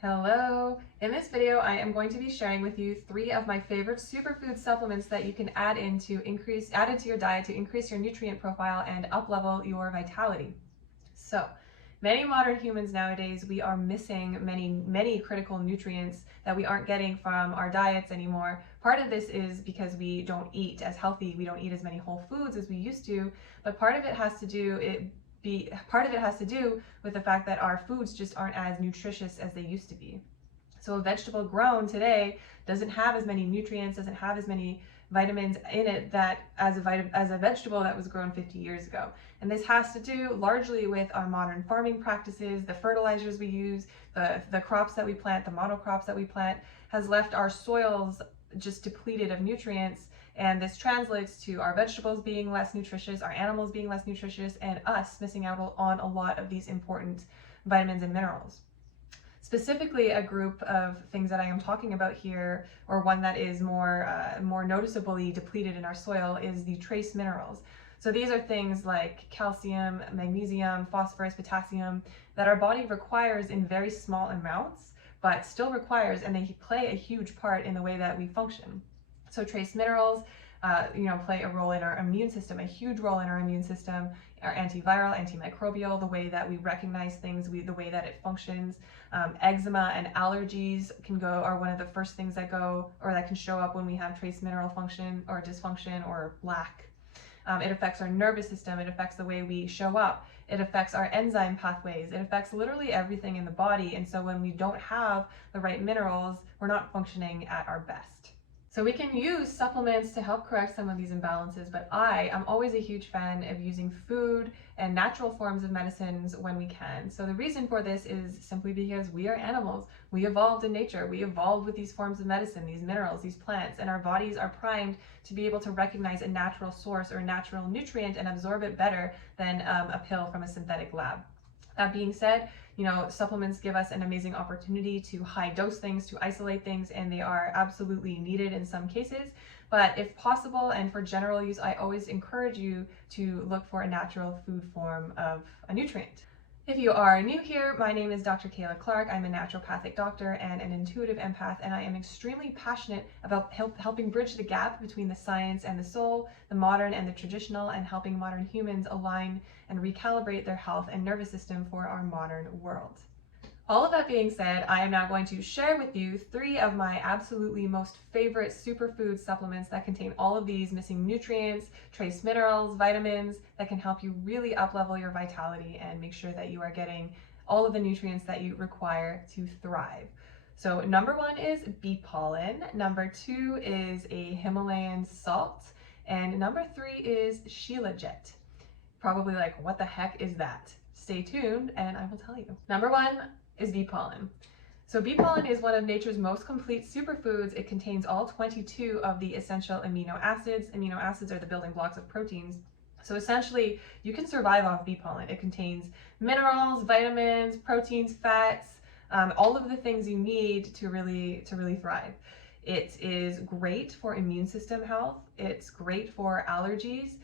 Hello! In this video, I am going to be sharing with you 3 of my favorite superfood supplements that you can add into your diet to increase your nutrient profile and up-level your vitality. So, many modern humans nowadays, we are missing many critical nutrients that we aren't getting from our diets anymore. Part of this is because we don't eat as healthy, we don't eat as many whole foods as we used to, but part of it has to do with the fact that our foods just aren't as nutritious as they used to be. So a vegetable grown today doesn't have as many nutrients, doesn't have as many vitamins in it that as a vegetable that was grown 50 years ago. And this has to do largely with our modern farming practices, the fertilizers we use, the crops that we plant, the monocrops that we plant, has left our soils just depleted of nutrients. And this translates to our vegetables being less nutritious, our animals being less nutritious, and us missing out on a lot of these important vitamins and minerals. Specifically, a group of things that I am talking about here, or one that is more noticeably depleted in our soil, is the trace minerals. So these are things like calcium, magnesium, phosphorus, potassium, that our body requires in very small amounts, but still requires, and they play a huge part in the way that we function. So trace minerals, play a role in our immune system, a huge role in our immune system, our antiviral, antimicrobial, the way that we recognize things, the way that it functions. Eczema and allergies are one of the first things that can show up when we have trace mineral function or dysfunction or lack. It affects our nervous system, it affects the way we show up, it affects our enzyme pathways, it affects literally everything in the body. And so when we don't have the right minerals, we're not functioning at our best. So we can use supplements to help correct some of these imbalances, but I am always a huge fan of using food and natural forms of medicines when we can. So the reason for this is simply because we are animals. We evolved in nature. We evolved with these forms of medicine, these minerals, these plants, and our bodies are primed to be able to recognize a natural source or a natural nutrient and absorb it better than a pill from a synthetic lab. That being said, supplements give us an amazing opportunity to high dose things, to isolate things, and they are absolutely needed in some cases. But if possible, and for general use, I always encourage you to look for a natural food form of a nutrient. If you are new here, my name is Dr. Kayla Clark. I'm a naturopathic doctor and an intuitive empath, and I am extremely passionate about helping bridge the gap between the science and the soul, the modern and the traditional, and helping modern humans align and recalibrate their health and nervous system for our modern world. All of that being said, I am now going to share with you 3 of my absolutely most favorite superfood supplements that contain all of these missing nutrients, trace minerals, vitamins that can help you really up-level your vitality and make sure that you are getting all of the nutrients that you require to thrive. So number 1 is bee pollen, number 2 is a Himalayan salt, and number 3 is Shilajit. Probably like, what the heck is that? Stay tuned and I will tell you. Number 1 is bee pollen. So bee pollen is one of nature's most complete superfoods. It contains all 22 of the essential amino acids. Amino acids are the building blocks of proteins. So essentially, you can survive off bee pollen. It contains minerals, vitamins, proteins, fats, all of the things you need to really thrive. It is great for immune system health. It's great for allergies,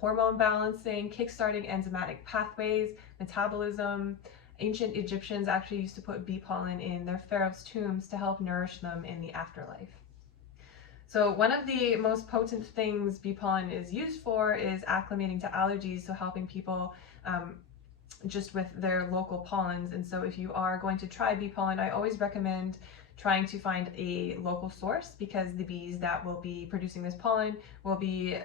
hormone balancing, kickstarting enzymatic pathways, metabolism. Ancient Egyptians actually used to put bee pollen in their pharaohs' tombs to help nourish them in the afterlife. So one of the most potent things bee pollen is used for is acclimating to allergies, so helping people just with their local pollens. And so if you are going to try bee pollen, I always recommend trying to find a local source, because the bees that will be producing this pollen will be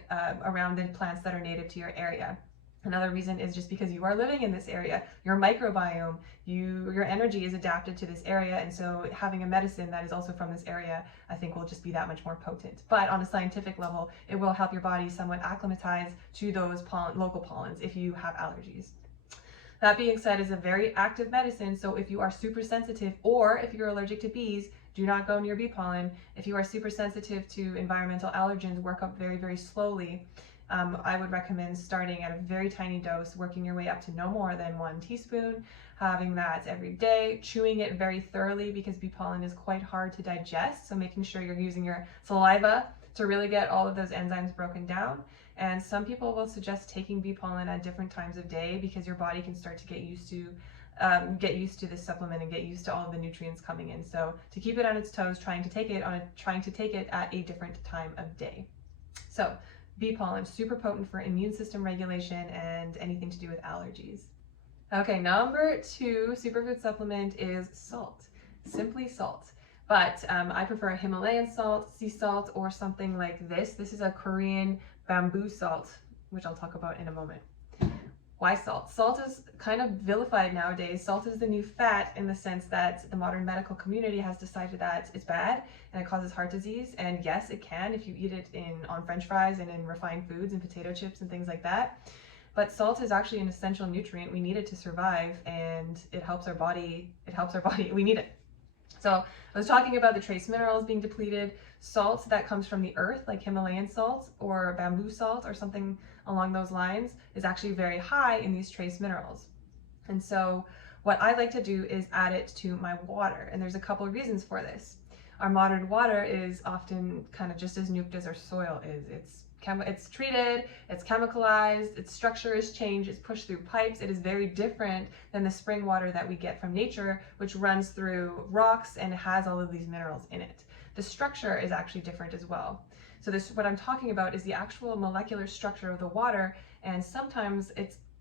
around the plants that are native to your area. Another reason is just because you are living in this area, your microbiome, your energy is adapted to this area, and so having a medicine that is also from this area, I think will just be that much more potent. But on a scientific level, it will help your body somewhat acclimatize to those local pollens if you have allergies. That being said, it's a very active medicine, so if you are super sensitive or if you're allergic to bees, do not go near bee pollen. If you are super sensitive to environmental allergens, work up very slowly. I would recommend starting at a very tiny dose, working your way up to no more than 1 teaspoon, having that every day, chewing it very thoroughly because bee pollen is quite hard to digest, so making sure you're using your saliva to really get all of those enzymes broken down. And some people will suggest taking bee pollen at different times of day because your body can start to get used to get used to this supplement and get used to all of the nutrients coming in. So to keep it on its toes, trying to take it at a different time of day. So bee pollen, super potent for immune system regulation and anything to do with allergies. Okay, number 2 superfood supplement is salt, simply salt. But I prefer a Himalayan salt, sea salt, or something like this. This is a Korean bamboo salt, which I'll talk about in a moment. Why salt? Salt is kind of vilified nowadays. Salt is the new fat in the sense that the modern medical community has decided that it's bad and it causes heart disease. And yes, it can if you eat it on French fries and in refined foods and potato chips and things like that. But salt is actually an essential nutrient. We need it to survive, and it helps our body. We need it. So I was talking about the trace minerals being depleted. Salt that comes from the earth, like Himalayan salt or bamboo salt or something along those lines, is actually very high in these trace minerals. And so what I like to do is add it to my water. And there's a couple of reasons for this. Our modern water is often kind of just as nuked as our soil is. It's treated, it's chemicalized, its structure is changed, it's pushed through pipes. It is very different than the spring water that we get from nature, which runs through rocks and has all of these minerals in it. The structure is actually different as well. So what I'm talking about is the actual molecular structure of the water, and sometimes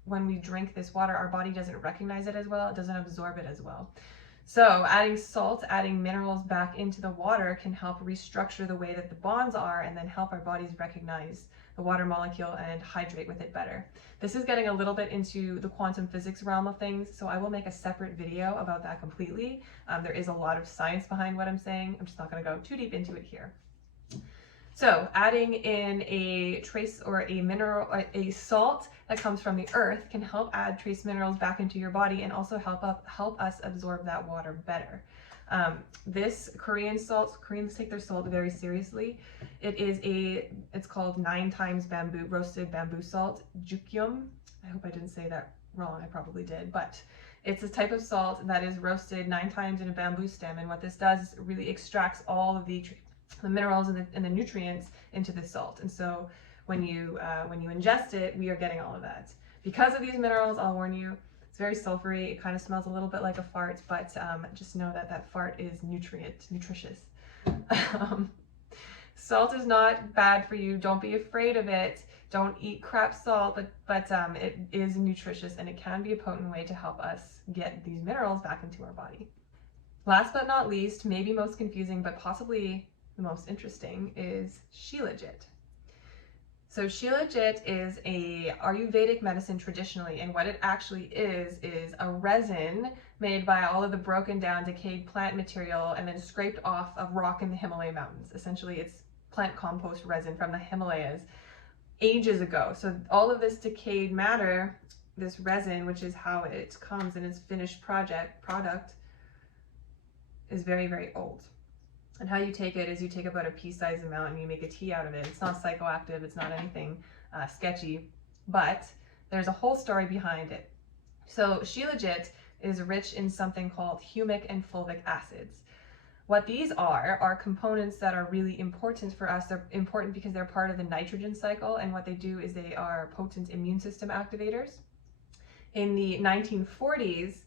when we drink this water, our body doesn't recognize it as well, it doesn't absorb it as well. So adding salt, adding minerals back into the water can help restructure the way that the bonds are and then help our bodies recognize the water molecule and hydrate with it better. This is getting a little bit into the quantum physics realm of things, so I will make a separate video about that completely. There is a lot of science behind what I'm saying. I'm just not going to go too deep into it here. So adding in a trace or a mineral, a salt that comes from the earth can help add trace minerals back into your body and also help us absorb that water better. This Korean salt, Koreans take their salt very seriously. It's called 9 times bamboo, roasted bamboo salt, jukyeom. I hope I didn't say that wrong, I probably did, but it's a type of salt that is roasted 9 times in a bamboo stem, and what this does is it really extracts all of the minerals and the nutrients into the salt. And so when you ingest it, we are getting all of that. Because of these minerals, I'll warn you, it's very sulfury. It kind of smells a little bit like a fart, but just know that fart is nutritious. Salt is not bad for you. Don't be afraid of it. Don't eat crap salt, but it is nutritious, and it can be a potent way to help us get these minerals back into our body. Last but not least, maybe most confusing, but possibly the most interesting, is Shilajit. So Shilajit is a Ayurvedic medicine traditionally, and what it actually is a resin made by all of the broken down, decayed plant material and then scraped off of rock in the Himalaya mountains. Essentially, it's plant compost resin from the Himalayas ages ago. So all of this decayed matter, this resin, which is how it comes in its finished product, is very, very old. And how you take it is you take about a pea-sized amount and you make a tea out of it. It's not psychoactive, it's not anything sketchy, but there's a whole story behind it. So Shilajit is rich in something called humic and fulvic acids. What these are components that are really important for us. They're important because they're part of the nitrogen cycle, and what they do is they are potent immune system activators. In the 1940s,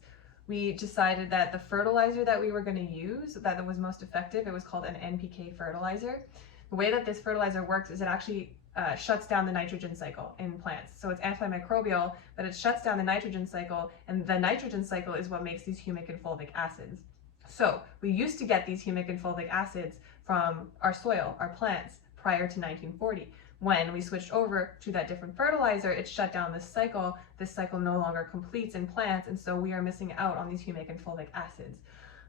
we decided that the fertilizer that we were going to use, that was most effective, it was called an NPK fertilizer. The way that this fertilizer works is it actually shuts down the nitrogen cycle in plants. So it's antimicrobial, but it shuts down the nitrogen cycle, and the nitrogen cycle is what makes these humic and fulvic acids. So we used to get these humic and fulvic acids from our soil, our plants, prior to 1940. When we switched over to that different fertilizer, it shut down this cycle. This cycle no longer completes in plants, and so we are missing out on these humic and fulvic acids.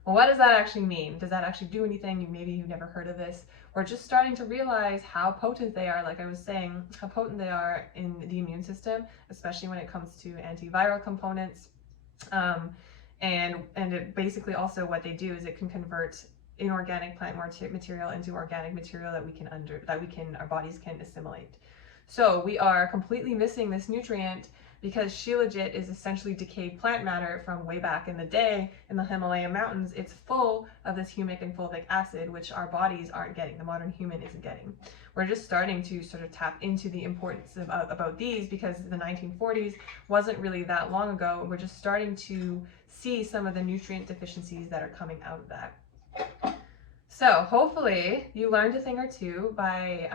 Well, what does that actually mean? Does that actually do anything? Maybe you've never heard of this. We're just starting to realize how potent they are, like I was saying, how potent they are in the immune system, especially when it comes to antiviral components. And it basically also what they do is it can convert inorganic plant material into organic material that our bodies can assimilate. So we are completely missing this nutrient because Shilajit is essentially decayed plant matter from way back in the day in the Himalayan mountains. It's full of this humic and fulvic acid, which our bodies aren't getting, the modern human isn't getting. We're just starting to sort of tap into the importance about these, because the 1940s wasn't really that long ago. We're just starting to see some of the nutrient deficiencies that are coming out of that. So hopefully you learned a thing or two by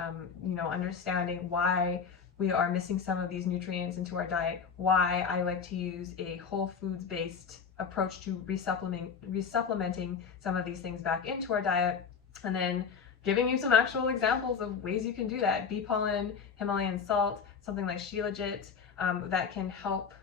understanding why we are missing some of these nutrients into our diet, why I like to use a whole foods based approach to resupplementing some of these things back into our diet, and then giving you some actual examples of ways you can do that. Bee pollen, Himalayan salt, something like Shilajit, that can help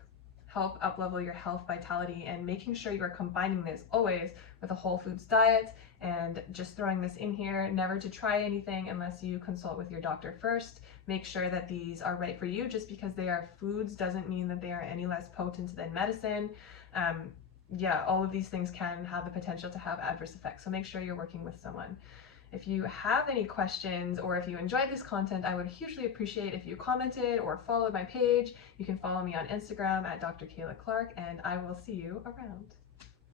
up-level your health, vitality, and making sure you are combining this always with a whole foods diet, and just throwing this in here, never to try anything unless you consult with your doctor first. Make sure that these are right for you. Just because they are foods doesn't mean that they are any less potent than medicine. Yeah, all of these things can have the potential to have adverse effects, so make sure you're working with someone. If you have any questions, or if you enjoyed this content, I would hugely appreciate if you commented or followed my page. You can follow me on Instagram at Dr. Kayla Clark, and I will see you around.